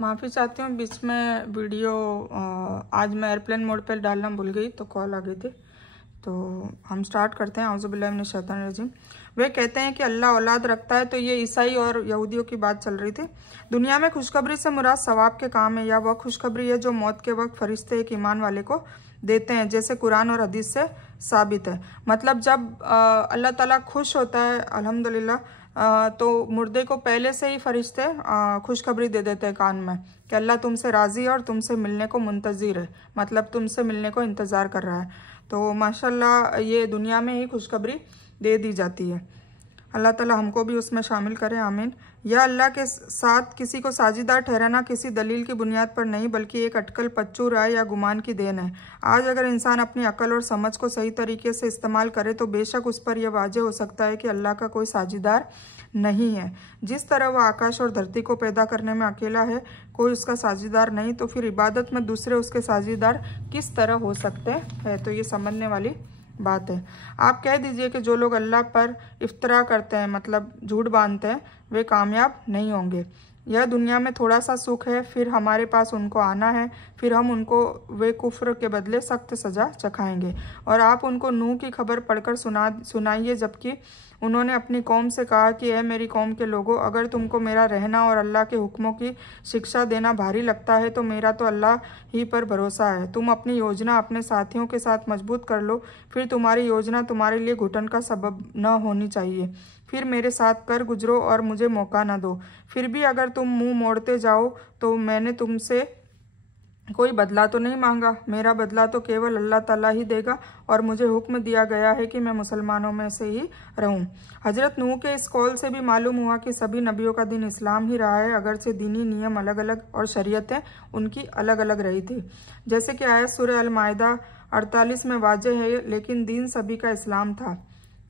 माफ़ी चाहती हूँ, बीच में वीडियो आज मैं एयरप्लेन मोड पर डालना भूल गई तो कॉल आ गई थी। तो हम स्टार्ट करते हैं। औज़ुबिल्लाहि मिनश शैतानिर रजीम। वे कहते हैं कि अल्लाह औलाद रखता है। तो ये ईसाई और यहूदियों की बात चल रही थी। दुनिया में खुशखबरी से मुराद सवाब के काम है या वह खुशखबरी है जो मौत के वक्त फरिश्ते एक ईमान वाले को देते हैं, जैसे कुरान और हदीस से साबित है। मतलब जब अल्लाह ताला खुश होता है अल्हम्दुलिल्लाह, तो मुर्दे को पहले से ही फरिश्ते खुशखबरी दे देते हैं कान में कि अल्लाह तुमसे राज़ी है और तुमसे मिलने को मुंतज़िर है, मतलब तुमसे मिलने को इंतज़ार कर रहा है। तो माशाल्लाह ये दुनिया में ही खुशखबरी दे दी जाती है। अल्लाह ताला हमको भी उसमें शामिल करे, आमीन। या अल्लाह के साथ किसी को साझीदार ठहराना किसी दलील की बुनियाद पर नहीं बल्कि एक अटकल पच्चू राय या गुमान की देन है। आज अगर इंसान अपनी अकल और समझ को सही तरीके से इस्तेमाल करे तो बेशक उस पर यह वाज़ेह हो सकता है कि अल्लाह का कोई साझीदार नहीं है। जिस तरह वह आकाश और धरती को पैदा करने में अकेला है, कोई उसका साझीदार नहीं, तो फिर इबादत में दूसरे उसके साझीदार किस तरह हो सकते हैं। तो ये समझने वाली बात है। आप कह दीजिए कि जो लोग अल्लाह पर इफ्तरा करते हैं, मतलब झूठ बांधते हैं, वे कामयाब नहीं होंगे। यह दुनिया में थोड़ा सा सुख है, फिर हमारे पास उनको आना है, फिर हम उनको वे कुफ्र के बदले सख्त सज़ा चखाएंगे। और आप उनको नूह की खबर पढ़कर सुनाइए, जबकि उन्होंने अपनी कौम से कहा कि ऐ मेरी कौम के लोगों, अगर तुमको मेरा रहना और अल्लाह के हुक्मों की शिक्षा देना भारी लगता है तो मेरा तो अल्लाह ही पर भरोसा है। तुम अपनी योजना अपने साथियों के साथ मजबूत कर लो, फिर तुम्हारी योजना तुम्हारे लिए घुटन का सबब न होनी चाहिए। फिर मेरे साथ कर गुजरो और मुझे मौका न दो। फिर भी अगर तुम मुंह मोड़ते जाओ तो मैंने तुमसे कोई बदला तो नहीं मांगा, मेरा बदला तो केवल अल्लाह ताला ही देगा और मुझे हुक्म दिया गया है कि मैं मुसलमानों में से ही रहूं। हजरत नूह के इस कौल से भी मालूम हुआ कि सभी नबियों का दिन इस्लाम ही रहा है, अगरचे दीनी नियम अलग अलग और शरीयतें उनकी अलग अलग रही थी। जैसे कि आयत सूरह अल-माइदा 48 में वाज़ेह है, लेकिन दीन सभी का इस्लाम था,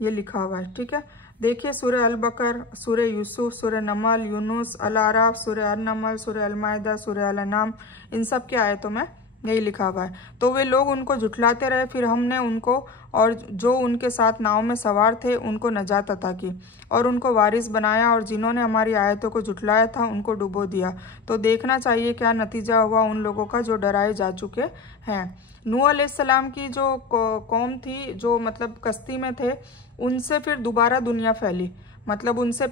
ये लिखा हुआ है। ठीक है, देखिए सूरह अल-बकर, सूरह यूसुफ, सूरह नमल, यूनुस, अल-आराफ, सूरह अल-नमल, सूरह अल-माइदा, सूरह अल-अनाम, इन सब के आयतों में यही लिखा हुआ है। तो वे लोग उनको झुठलाते रहे, फिर हमने उनको और जो उनके साथ नाव में सवार थे उनको नजात अता की और उनको वारिस बनाया, और जिन्होंने हमारी आयतों को झुठलाया था उनको डुबो दिया। तो देखना चाहिए क्या नतीजा हुआ उन लोगों का जो डराए जा चुके हैं। नूह अलैहिस्सलाम की जो कौम थी, जो मतलब कश्ती में थे, उनसे फिर दोबारा दुनिया फैली, मतलब उनसे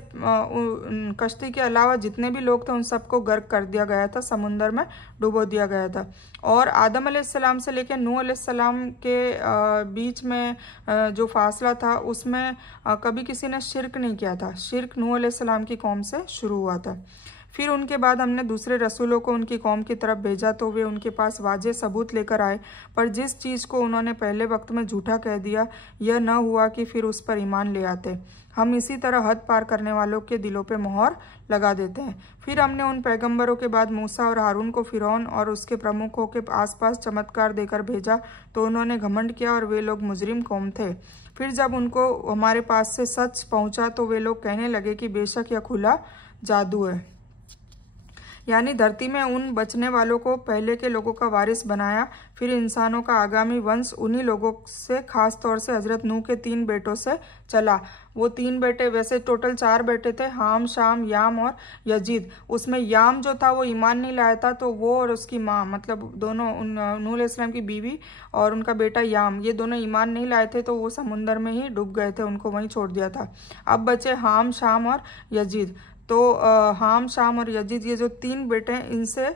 कश्ती के अलावा जितने भी लोग थे उन सबको गर्क कर दिया गया था, समुंदर में डुबो दिया गया था। और आदम अलैहिस्सलाम से लेकर नूह अलैहिस्सलाम के बीच में जो फासला था उसमें कभी किसी ने शिर्क नहीं किया था। शिर्क नूह अलैहिस्सलाम की कौम से शुरू हुआ था। फिर उनके बाद हमने दूसरे रसूलों को उनकी कौम की तरफ भेजा तो वे उनके पास वाज़ेह सबूत लेकर आए, पर जिस चीज़ को उन्होंने पहले वक्त में झूठा कह दिया, यह न हुआ कि फिर उस पर ईमान ले आते। हम इसी तरह हद पार करने वालों के दिलों पे मोहर लगा देते हैं। फिर हमने उन पैगंबरों के बाद मूसा और हारून को फिरौन और उसके प्रमुखों के आसपास चमत्कार देकर भेजा, तो उन्होंने घमंड किया और वे लोग मुजरिम कौम थे। फिर जब उनको हमारे पास से सच पहुंचा तो वे लोग कहने लगे कि बेशक यह खुला जादू है, यानी धरती में उन बचने वालों को पहले के लोगों का वारिस बनाया। फिर इंसानों का आगामी वंश उन्हीं लोगों से, खास तौर से हजरत नूह के 3 बेटों से चला। वो 3 बेटे, वैसे टोटल 4 बेटे थे, हाम, शाम, याम और यजीद। उसमें याम जो था वो ईमान नहीं लाया था, तो वो और उसकी माँ, मतलब दोनों नूह अलैहिस्सलाम की बीवी और उनका बेटा याम, ये दोनों ईमान नहीं लाए थे, तो वो समुंदर में ही डूब गए थे, उनको वहीं छोड़ दिया था। अब बचे हाम, शाम और यजीद। तो हाम, शाम और यजीद, ये जो 3 बेटे हैं, इनसे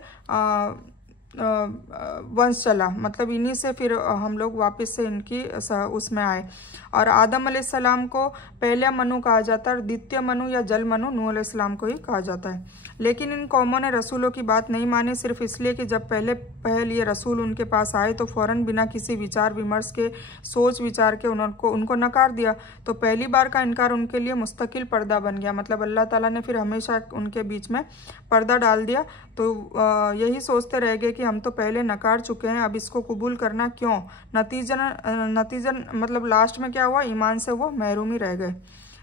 वंश चला, मतलब इन्हीं से फिर हम लोग वापस से इनकी उसमें आए। और आदम अलैहिस्सलाम को पहला मनु कहा जाता है और द्वितीय मनु या जल मनु नूह अलैहिस्सलाम को ही कहा जाता है। लेकिन इन कौमों ने रसूलों की बात नहीं मानी, सिर्फ इसलिए कि जब पहल ये रसूल उनके पास आए तो फौरन बिना किसी विचार विमर्श के, सोच विचार के उनको नकार दिया। तो पहली बार का इनकार उनके लिए मुस्तकिल पर्दा बन गया, मतलब अल्लाह ताला ने फिर हमेशा उनके बीच में पर्दा डाल दिया। तो यही सोचते रह गए कि हम तो पहले नकार चुके हैं, अब इसको कबूल करना क्यों। नतीजन मतलब लास्ट में क्या हुआ, ईमान से वो महरूम ही रह गए।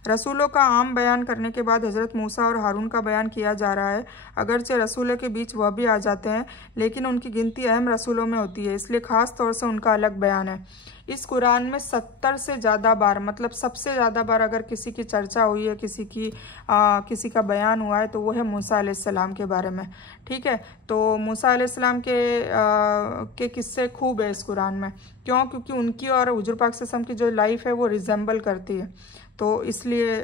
रसूलों का आम बयान करने के बाद हज़रत मूसा और हारून का बयान किया जा रहा है। अगरचे रसूलों के बीच वह भी आ जाते हैं, लेकिन उनकी गिनती अहम रसूलों में होती है, इसलिए ख़ास तौर से उनका अलग बयान है। इस कुरान में 70 से ज़्यादा बार, मतलब सबसे ज़्यादा बार अगर किसी की चर्चा हुई है, किसी का बयान हुआ है, तो वो है मूसा अलैहिस्सलाम के बारे में। ठीक है, तो मूसा अलैहिस्सलाम के किस्से खूब है इस कुरान में। क्यों? क्योंकि उनकी और हुजूर पाक सल्लल्लाहु अलैहि वसल्लम की जो लाइफ है वो रिजेंबल करती है, तो इसलिए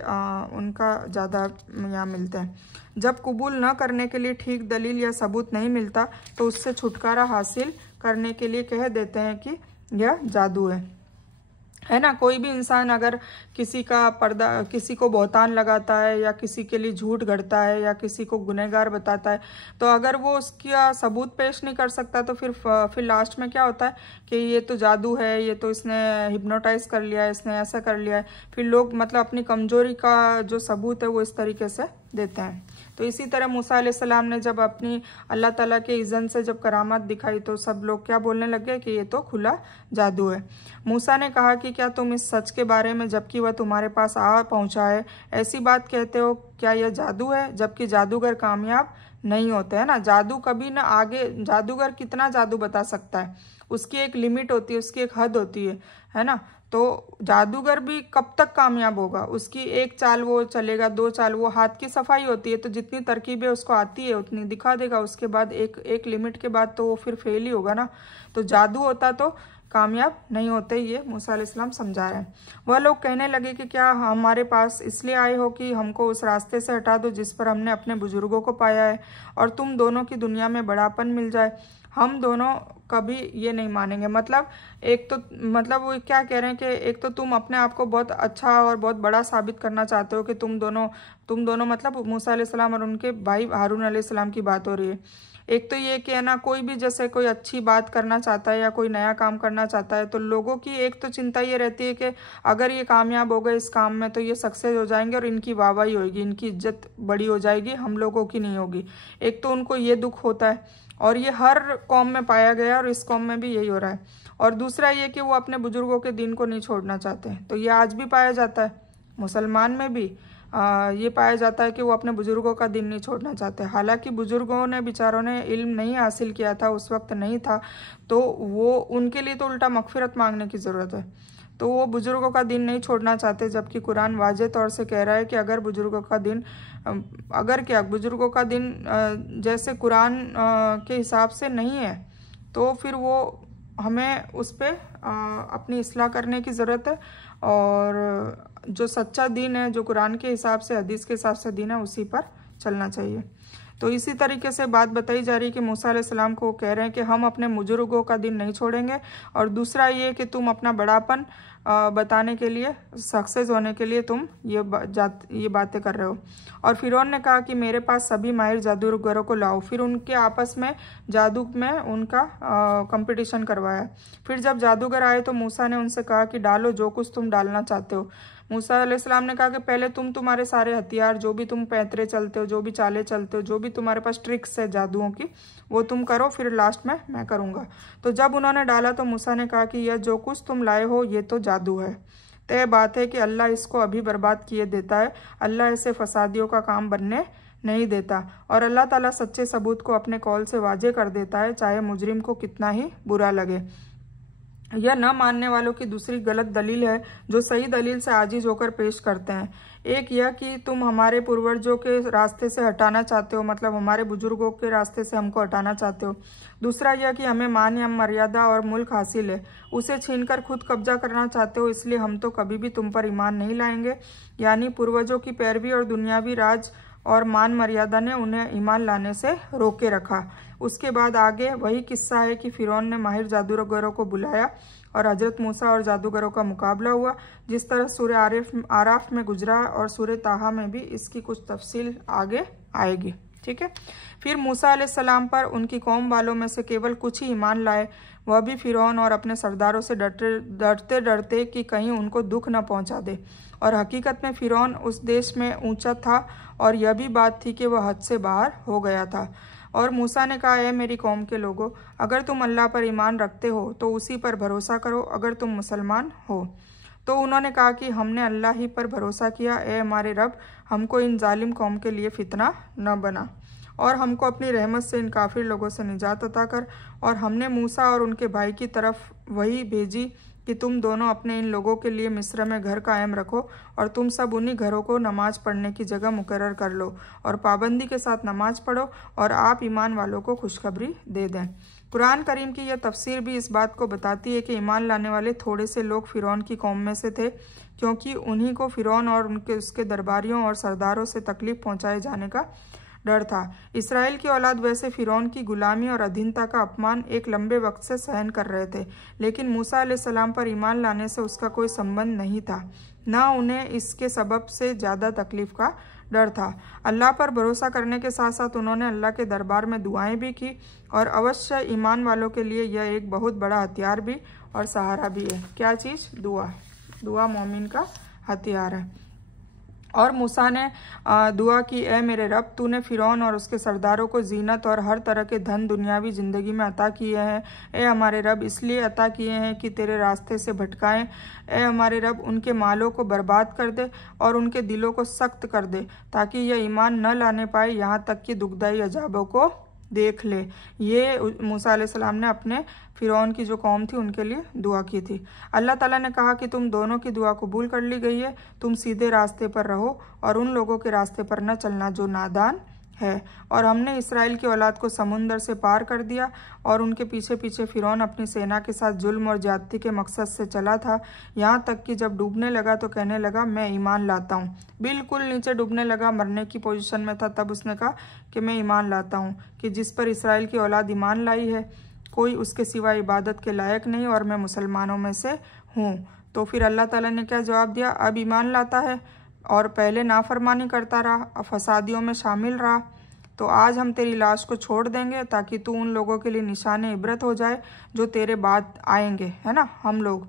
उनका ज़्यादा यहाँ मिलते हैं। जब कबूल न करने के लिए ठीक दलील या सबूत नहीं मिलता तो उससे छुटकारा हासिल करने के लिए कह देते हैं कि यह जादू है ना। कोई भी इंसान अगर किसी को बहतान लगाता है या किसी के लिए झूठ गढ़ता है या किसी को गुनहगार बताता है, तो अगर वो उसका सबूत पेश नहीं कर सकता तो फिर लास्ट में क्या होता है कि ये तो जादू है, ये तो इसने हिप्नोटाइज कर लिया है, इसने ऐसा कर लिया है। फिर लोग मतलब अपनी कमजोरी का जो सबूत है वो इस तरीके से देते हैं। तो इसी तरह मूसा अलैहिस्सलाम ने जब अपनी अल्लाह ताला के इज़्ज़त से जब करामात दिखाई तो सब लोग क्या बोलने लगे कि ये तो खुला जादू है। मूसा ने कहा कि क्या तुम इस सच के बारे में, जबकि वह तुम्हारे पास आ पहुंचा है, ऐसी बात कहते हो? क्या यह जादू है? जबकि जादूगर कामयाब नहीं होते, है ना। जादू कभी ना आगे, जादूगर कितना जादू बता सकता है, उसकी एक लिमिट होती है, उसकी एक हद होती है ना। तो जादूगर भी कब तक कामयाब होगा? उसकी एक चाल वो चलेगा, दो चाल, वो हाथ की सफाई होती है, तो जितनी तरकीबें उसको आती है उतनी दिखा देगा, उसके बाद एक लिमिट के बाद तो वो फिर फेल ही होगा ना। तो जादू होता तो कामयाब नहीं होते, ये मूसा अलैहिस्सलाम समझा रहे हैं। वह लोग कहने लगे कि क्या हमारे पास इसलिए आए हो कि हमको उस रास्ते से हटा दो जिस पर हमने अपने बुजुर्गों को पाया है, और तुम दोनों की दुनिया में बड़ापन मिल जाए। हम दोनों कभी ये नहीं मानेंगे। मतलब एक तो मतलब वो क्या कह रहे हैं कि एक तो तुम अपने आप को बहुत अच्छा और बहुत बड़ा साबित करना चाहते हो कि तुम दोनों मतलब मूसा अलैहिस्सलाम और उनके भाई हारून अलैहिस्सलाम की बात हो रही है। एक तो ये कि है ना, कोई भी जैसे कोई अच्छी बात करना चाहता है या कोई नया काम करना चाहता है, तो लोगों की एक तो चिंता ये रहती है कि अगर ये कामयाब हो गए इस काम में तो ये सक्सेस हो जाएंगे और इनकी वाहवाही होगी, इनकी इज्जत बड़ी हो जाएगी, हम लोगों की नहीं होगी। एक तो उनको ये दुख होता है, और ये हर कौम में पाया गया और इस कौम में भी यही हो रहा है। और दूसरा ये कि वो अपने बुजुर्गों के दीन को नहीं छोड़ना चाहते, तो ये आज भी पाया जाता है, मुसलमान में भी ये पाया जाता है कि वो अपने बुजुर्गों का दीन नहीं छोड़ना चाहते। हालांकि बुजुर्गों ने, बेचारों ने इल्म नहीं हासिल किया था, उस वक्त नहीं था, तो वो उनके लिए तो उल्टा मगफिरत मांगने की ज़रूरत है, तो वो बुजुर्गों का दीन नहीं छोड़ना चाहते। जबकि कुरान वाज़े तौर से कह रहा है कि अगर बुजुर्गों का दीन जैसे कुरान के हिसाब से नहीं है तो फिर वो हमें उस पर अपनी इस्लाह करने की ज़रूरत है, और जो सच्चा दीन है, जो कुरान के हिसाब से, हदीस के हिसाब से दीन है, उसी पर चलना चाहिए। तो इसी तरीके से बात बताई जा रही है कि मूसा अलैहिस्सलाम को कह रहे हैं कि हम अपने बुजुर्गों का दीन नहीं छोड़ेंगे, और दूसरा ये कि तुम अपना बड़ापन बताने के लिए, सक्सेस होने के लिए तुम ये बातें कर रहे हो। और फिरौन ने कहा कि मेरे पास सभी माहिर जादूगरों को लाओ। फिर उनके आपस में जादू में उनका कंपटीशन करवाया। फिर जब जादूगर आए तो मूसा ने उनसे कहा कि डालो जो कुछ तुम डालना चाहते हो। मूसा अलैहिस्सलाम ने कहा कि पहले तुम्हारे सारे हथियार, जो भी तुम पैंतरे चलते हो, जो भी चालें चलते हो, जो भी तुम्हारे पास ट्रिक्स है जादुओं की, वो तुम करो, फिर लास्ट में मैं करूँगा। तो जब उन्होंने डाला तो मूसा ने कहा कि यह जो कुछ तुम लाए हो ये तो जादू है। तय बात है कि अल्लाह इसको अभी बर्बाद किए देता है, अल्लाह ऐसे फसादियों का काम बनने नहीं देता, और अल्लाह ताला सच्चे सबूत को अपने कौल से वाजे कर देता है, चाहे मुजरिम को कितना ही बुरा लगे। यह न मानने वालों की दूसरी गलत दलील है जो सही दलील से आजिज होकर पेश करते हैं। एक यह कि तुम हमारे पूर्वजों के रास्ते से हटाना चाहते हो, मतलब हमारे बुजुर्गों के रास्ते से हमको हटाना चाहते हो। दूसरा यह कि हमें मान या मर्यादा और मुल्क हासिल है, उसे छीनकर खुद कब्जा करना चाहते हो, इसलिए हम तो कभी भी तुम पर ईमान नहीं लाएंगे। यानी पूर्वजों की पैरवी और दुनियावी राज और मान मर्यादा ने उन्हें ईमान लाने से रोके रखा। उसके बाद आगे वही किस्सा है कि फिरौन ने माहिर जादूगरों को बुलाया और हजरत मूसा और जादूगरों का मुकाबला हुआ। जिस तरह सूरह आराफ में गुजरा और सूरह ताहा में भी इसकी कुछ तफसील आगे आएगी। ठीक है। फिर मूसा अलैहिस्सलाम पर उनकी कौम वालों में से केवल कुछ ही ईमान लाए, वह भी फिरौन और अपने सरदारों से डरते डरते कि कहीं उनको दुख न पहुंचा दे। और हकीकत में फिरौन उस देश में ऊंचा था, और यह भी बात थी कि वह हद से बाहर हो गया था। और मूसा ने कहा, मेरी कौम के लोगों, अगर तुम अल्लाह पर ईमान रखते हो तो उसी पर भरोसा करो, अगर तुम मुसलमान हो। तो उन्होंने कहा कि हमने अल्लाह ही पर भरोसा किया, ए हमारे रब, हमको इन जालिम कौम के लिए फितना न बना और हमको अपनी रहमत से इन काफिर लोगों से निजात अता कर। और हमने मूसा और उनके भाई की तरफ वही भेजी कि तुम दोनों अपने इन लोगों के लिए मिस्र में घर कायम रखो और तुम सब उन्हीं घरों को नमाज पढ़ने की जगह मुकर्रर कर लो और पाबंदी के साथ नमाज पढ़ो और आप ईमान वालों को खुशखबरी दे दें। कुरान करीम की यह तफसीर भी इस बात को बताती है कि ईमान लाने वाले थोड़े से लोग फ़िरौन की कौम में से थे, क्योंकि उन्हीं को फ़िरौन और उसके दरबारियों और सरदारों से तकलीफ पहुँचाए जाने का डर था। इसराइल की औलाद वैसे फ़िरौन की गुलामी और अधीनता का अपमान एक लंबे वक्त से सहन कर रहे थे, लेकिन मूसा अलैहिस्सलाम पर ईमान लाने से उसका कोई संबंध नहीं था, न उन्हें इसके सबब से ज़्यादा तकलीफ का डर था। अल्लाह पर भरोसा करने के साथ साथ उन्होंने अल्लाह के दरबार में दुआएं भी की और अवश्य ईमान वालों के लिए यह एक बहुत बड़ा हथियार भी और सहारा भी है। क्या चीज़? दुआ। दुआ मोमिन का हथियार है। और मूसा ने दुआ की, ए मेरे रब, तूने फ़िरौन और उसके सरदारों को जीनत और हर तरह के धन दुनियावी ज़िंदगी में अता किए हैं। ए हमारे रब, इसलिए अता किए हैं कि तेरे रास्ते से भटकाएं। ए हमारे रब, उनके मालों को बर्बाद कर दे और उनके दिलों को सख्त कर दे ताकि यह ईमान न लाने पाए, यहाँ तक कि दुखदाई अजाबों को देख ले। ये मूसा अलैहिस्सलाम ने अपने फ़िरौन की जो कौम थी उनके लिए दुआ की थी। अल्लाह ताला ने कहा कि तुम दोनों की दुआ कबूल कर ली गई है, तुम सीधे रास्ते पर रहो और उन लोगों के रास्ते पर न चलना जो नादान है। और हमने इसराइल की औलाद को समुंदर से पार कर दिया और उनके पीछे पीछे फ़िरौन अपनी सेना के साथ जुल्म और ज्यादती के मकसद से चला था, यहाँ तक कि जब डूबने लगा तो कहने लगा, मैं ईमान लाता हूँ। बिल्कुल नीचे डूबने लगा, मरने की पोजीशन में था, तब उसने कहा कि मैं ईमान लाता हूँ कि जिस पर इसराइल की औलाद ईमान लाई है कोई उसके सिवा इबादत के लायक नहीं और मैं मुसलमानों में से हूँ। तो फिर अल्लाह ताला ने क्या जवाब दिया? अब ईमान लाता है और पहले नाफरमानी करता रहा, फसादियों में शामिल रहा, तो आज हम तेरी लाश को छोड़ देंगे ताकि तू उन लोगों के लिए निशान इबरत हो जाए जो तेरे बाद आएंगे, है ना, हम लोग।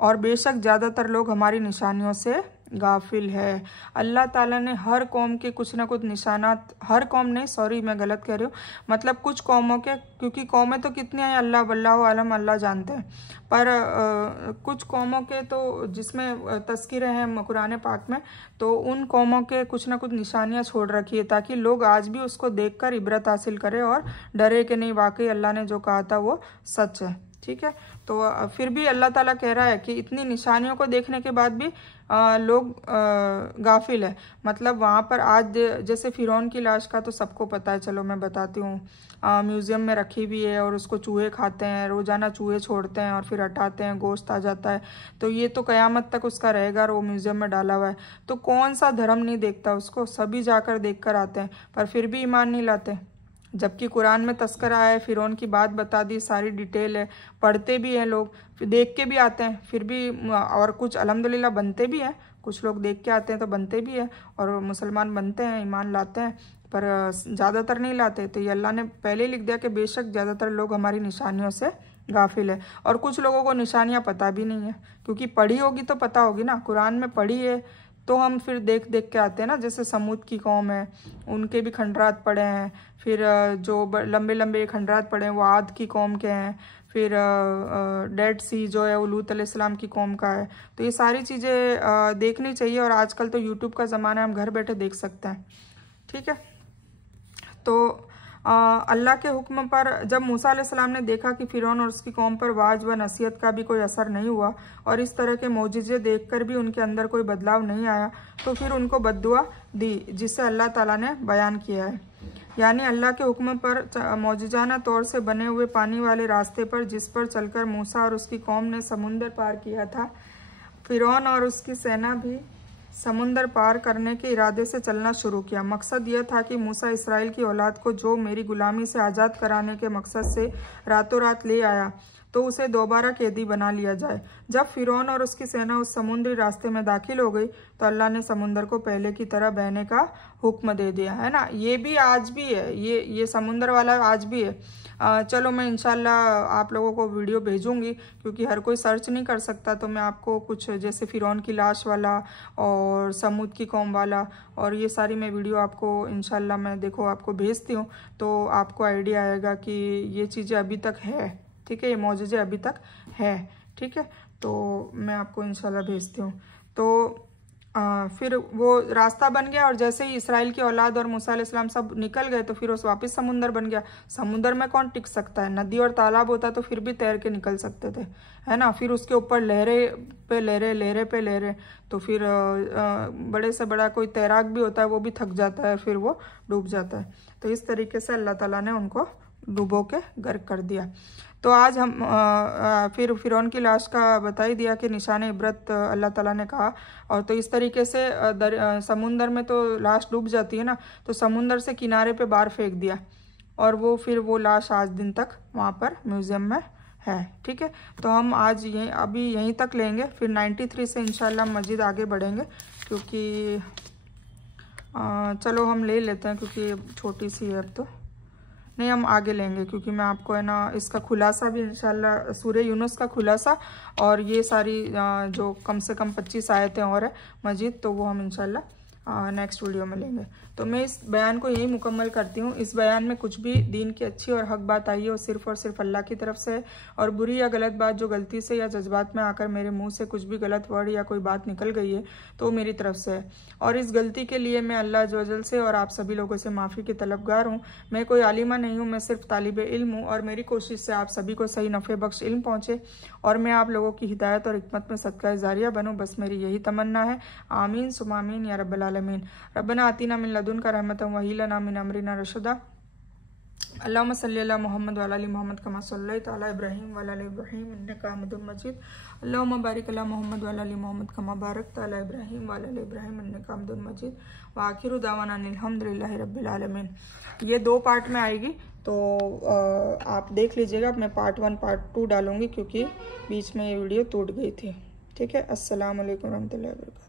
और बेशक ज़्यादातर लोग हमारी निशानियों से गाफिल है। अल्लाह ताला ने हर कौम के कुछ ना कुछ निशानात, हर कौम नहीं, सॉरी मैं गलत कह रही हूँ, मतलब कुछ कौमों के, क्योंकि कौमें तो कितनी हैं अल्लाह वल्लाहु आलम, अल्लाह जानते हैं, पर कुछ कौमों के तो जिसमें तस्कीरें हैं कुरान पाक में, तो उन कौमों के कुछ ना कुछ निशानियाँ छोड़ रखी है ताकि लोग आज भी उसको देखकर इबरत हासिल करें और डरे कि नहीं वाकई अल्लाह ने जो कहा था वो सच है। ठीक है, तो फिर भी अल्लाह ताला कह रहा है कि इतनी निशानियों को देखने के बाद भी लोग गाफिल है। मतलब वहाँ पर आज जैसे फ़िरौन की लाश का तो सबको पता है, चलो मैं बताती हूँ, म्यूज़ियम में रखी भी है और उसको चूहे खाते हैं, रोज़ाना चूहे छोड़ते हैं और फिर हटाते हैं, गोश्त आ जाता है, तो ये तो क़यामत तक उसका रहेगा और वो म्यूज़ियम में डाला हुआ है। तो कौन सा धर्म नहीं देखता उसको, सभी जाकर देख कर आते हैं, पर फिर भी ईमान नहीं लाते। जबकि कुरान में तस्करा है, फ़िरौन की बात बता दी, सारी डिटेल है, पढ़ते भी हैं लोग, फिर देख के भी आते हैं, फिर भी, और कुछ अल्हम्दुलिल्लाह बनते भी हैं, कुछ लोग देख के आते हैं तो बनते भी हैं और मुसलमान बनते हैं, ईमान लाते हैं, पर ज़्यादातर नहीं लाते। तो ये अल्लाह ने पहले लिख दिया कि बेशक ज़्यादातर लोग हमारी निशानियों से गाफिल है। और कुछ लोगों को निशानियाँ पता भी नहीं है, क्योंकि पढ़ी होगी तो पता होगी ना, कुरान में पढ़ी है तो हम फिर देख देख के आते हैं ना। जैसे समूद की कौम है, उनके भी खंडरात पड़े हैं, फिर जो लंबे लंबे खंडरात पड़े हैं वो आद की कौम के हैं, फिर डेड सी जो है वो लूत अलैहिस्सलाम की कौम का है। तो ये सारी चीज़ें देखनी चाहिए और आजकल तो यूट्यूब का ज़माना है, हम घर बैठे देख सकते हैं। ठीक है, तो अल्लाह के हुक्म पर जब मूसा अलैहिस्सलाम ने देखा कि फ़िरौन और उसकी कौम पर वाज व नसीहत का भी कोई असर नहीं हुआ और इस तरह के मौजिज़े देखकर भी उनके अंदर कोई बदलाव नहीं आया, तो फिर उनको बद्दुआ दी, जिसे अल्लाह ताला ने बयान किया है। यानी अल्लाह के हुक्म पर मौजिज़ाना तौर से बने हुए पानी वाले रास्ते पर जिस पर चलकर मूसा और उसकी कौम ने समुंदर पार किया था, फ़िरौन और उसकी सेना भी समुंदर पार करने के इरादे से चलना शुरू किया। मकसद यह था कि मूसा इसराइल की औलाद को जो मेरी गुलामी से आज़ाद कराने के मकसद से रातों रात ले आया, तो उसे दोबारा कैदी बना लिया जाए। जब फ़िरौन और उसकी सेना उस समुद्री रास्ते में दाखिल हो गई तो अल्लाह ने समुंदर को पहले की तरह बहने का हुक्म दे दिया, है ना। ये भी आज भी है, ये समुंदर वाला आज भी है। चलो मैं इंशाल्लाह आप लोगों को वीडियो भेजूंगी, क्योंकि हर कोई सर्च नहीं कर सकता, तो मैं आपको कुछ जैसे फ़िरौन की लाश वाला और समूद की कौम वाला और ये सारी मैं वीडियो आपको इंशाल्लाह मैं देखो आपको भेजती हूँ, तो आपको आइडिया आएगा कि ये चीज़ें अभी तक है। ठीक है, ये मौजूज़े अभी तक है। ठीक है, तो मैं आपको इंशाल्लाह भेजती हूँ। तो फिर वो रास्ता बन गया और जैसे ही इसराइल की औलाद और मूसा अलैहिस्सलाम सब निकल गए तो फिर उस वापस समुंदर बन गया। समुंदर में कौन टिक सकता है, नदी और तालाब होता तो फिर भी तैर के निकल सकते थे, है ना। फिर उसके ऊपर लहरें पे लहरें, लहरें पे लहरें, तो फिर बड़े से बड़ा कोई तैराक भी होता है वो भी थक जाता है, फिर वो डूब जाता है। तो इस तरीके से अल्लाह ताला ने उनको डुबो के गर्क कर दिया। तो आज हम फिर फिरौन की लाश का बता ही दिया कि निशान इबरत अल्लाह ताला ने कहा। और तो इस तरीके से समुंदर में तो लाश डूब जाती है ना, तो समुंदर से किनारे पे बाहर फेंक दिया और वो फिर वो लाश आज दिन तक वहाँ पर म्यूज़ियम में है। ठीक है, तो हम आज अभी यहीं तक लेंगे, फिर 93 से इंशाल्लाह मस्जिद आगे बढ़ेंगे, क्योंकि चलो हम ले लेते हैं क्योंकि छोटी सी है अब तो नहीं, हम आगे लेंगे क्योंकि मैं आपको है ना इसका खुलासा भी इंशाल्लाह, सूरह यूनुस का खुलासा और ये सारी जो कम से कम 25 आयतें और है मस्जिद, तो वो हम इंशाल्लाह नेक्स्ट वीडियो में लेंगे। तो मैं इस बयान को यही मुकम्मल करती हूँ। इस बयान में कुछ भी दीन की अच्छी और हक बात आई है वो सिर्फ और सिर्फ अल्लाह की तरफ से है, और बुरी या गलत बात जो गलती से या जज्बात में आकर मेरे मुंह से कुछ भी गलत वर्ड या कोई बात निकल गई है तो मेरी तरफ से है, और इस गलती के लिए मैं अल्लाह अज़्ज़-व-जल से और आप सभी लोगों से माफ़ी की तलबगार हूँ। मैं कोई आलिमा नहीं हूँ, मैं सिर्फ तालिब इल्म हूँ, और मेरी कोशिश से आप सभी को सही नफ़े बख्श इल्म पहुँचे और मैं आप लोगों की हिदायत और हिकमत में सदका जारिया बनूँ, बस मेरी यही तमन्ना है। आमीन सुम्मा आमीन या रब्बल आलमीन। रब्बना आतिना मिन लदुनका रहमतन व हय्यि लना मिन अमरिना रशदा। अल्लाहुम्मा सल्लि अला मुहम्मद व अला आलि मुहम्मद कमा सल्लैता अला इब्राहीम व अला आलि इब्राहीम इन्नका हमीदुम मजीद। अल्लाहुम्मा बारिक अला मुहम्मद व अला आलि मुहम्मद कमा बारकता अला इब्राहीम व अला आलि इब्राहीम इन्नका हमीदुम मजीद। व आखिरु दावाना अनिल हम्दुलिल्लाहि रब्बिल आलमीन। ये 2 पार्ट में आएगी, तो आप देख लीजिएगा। मैं पार्ट 1 पार्ट 2 डालूंगी क्योंकि बीच में ये वीडियो टूट गई थी। ठीक है, अस्सलाम वालेकुम रहमतुल्लाहि व बरकातहू।